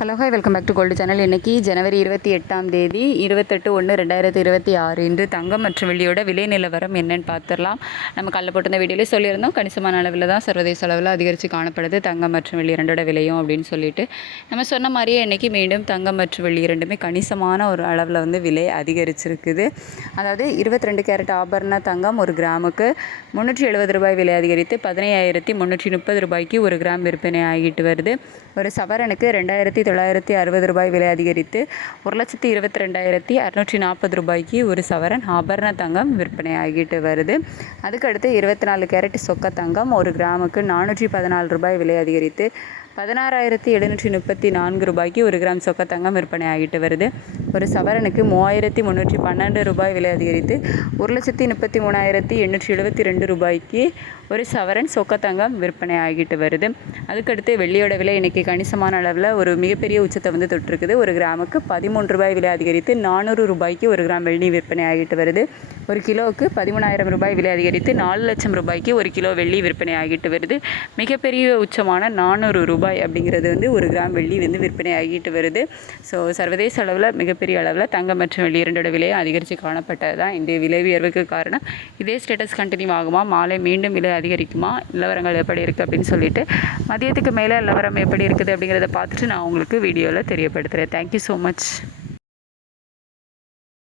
Hello hi welcome back to gold channel. இன்றைக்கி ஜனவரி 28ஆம் தேதி 28/1/2026 இன்று தங்கம் மற்றும் வெள்ளியோட விலை நிலவரம் என்னென்னு பார்த்துடலாம். நம்ம கல்ல போட்டு இந்த வீடியோலேயே சொல்லியிருந்தோம், கணிசமான அளவில் தான் சர்வதேச அளவில் அதிகரித்து காணப்படுது தங்கம் மற்றும் வெள்ளி இரண்டோட விலையும் அப்படின்னு சொல்லிட்டு. நம்ம சொன்ன மாதிரியே இன்றைக்கி மீண்டும் தங்கம் மற்றும் வெள்ளி இரண்டுமே கணிசமான ஒரு அளவில் விலை அதிகரிச்சிருக்குது. அதாவது 22 கேரட் ஆபரண தங்கம் ஒரு கிராமுக்கு 370 ரூபாய் விலை அதிகரித்து 15,330 ரூபாய்க்கு ஒரு கிராம் விற்பனை ஆகிட்டு வருது. ஒரு சவரனுக்கு 2,960 ரூபாய் விலை அதிகரித்து 1,22,640 ரூபாய்க்கு ஒரு சவரன் ஆபரண தங்கம் விற்பனை ஆகிட்டு வருது. அதுக்கடுத்து 24 கேரட் சொக்க தங்கம் ஒரு கிராமுக்கு 414 ரூபாய் விலை அதிகரித்து 16,734 ரூபாய்க்கு ஒரு கிராம் சொக்க தங்கம் விற்பனை ஆகிட்டு வருது. ஒரு சவரனுக்கு 3,312 ரூபாய் விலை அதிகரித்து 1,33,872 ரூபாய்க்கு ஒரு சவரன் சொக்க தங்கம் விற்பனை ஆகிட்டு வருது. அதுக்கடுத்து வெள்ளியோட விலை இன்றைக்கி கணிசமான அளவில் ஒரு மிகப்பெரிய உச்சத்தை தொட்டிருக்குது. ஒரு கிராமுக்கு 13 ரூபாய் விலை அதிகரித்து 400 ரூபாய்க்கு ஒரு கிராம் வெள்ளி விற்பனை ஆகிட்டு வருது. ஒரு கிலோவுக்கு 13,000 ரூபாய் விலை அதிகரித்து 4 லட்சம் ரூபாய்க்கு ஒரு கிலோ வெள்ளி விற்பனை ஆகிட்டு வருது. மிகப்பெரிய உச்சமான 400 ரூபாய் அப்படிங்கிறது ஒரு கிராம் வெள்ளி விற்பனை ஆகிட்டு வருது. ஸோ சர்வதேச அளவில் மிகப்பெரிய அளவில் தங்கம் மற்றும் வெள்ளி இரண்டோட விலையை அதிகரித்து காணப்பட்டது தான் இந்த விலை உயர்வுக்கு காரணம். இதே ஸ்டேட்டஸ் கண்டினியூ ஆகுமா, மாலை மீண்டும் விலை அதிகரிக்குமா, நிலவரங்கள் எப்படி இருக்குது அப்படின்னு சொல்லிட்டு மதியத்துக்கு மேலே நிலவரம் எப்படி இருக்குது அப்படிங்கிறத பார்த்துட்டு நான் உங்களுக்கு வீடியோவில் தெரியப்படுத்துகிறேன். Thank you so much.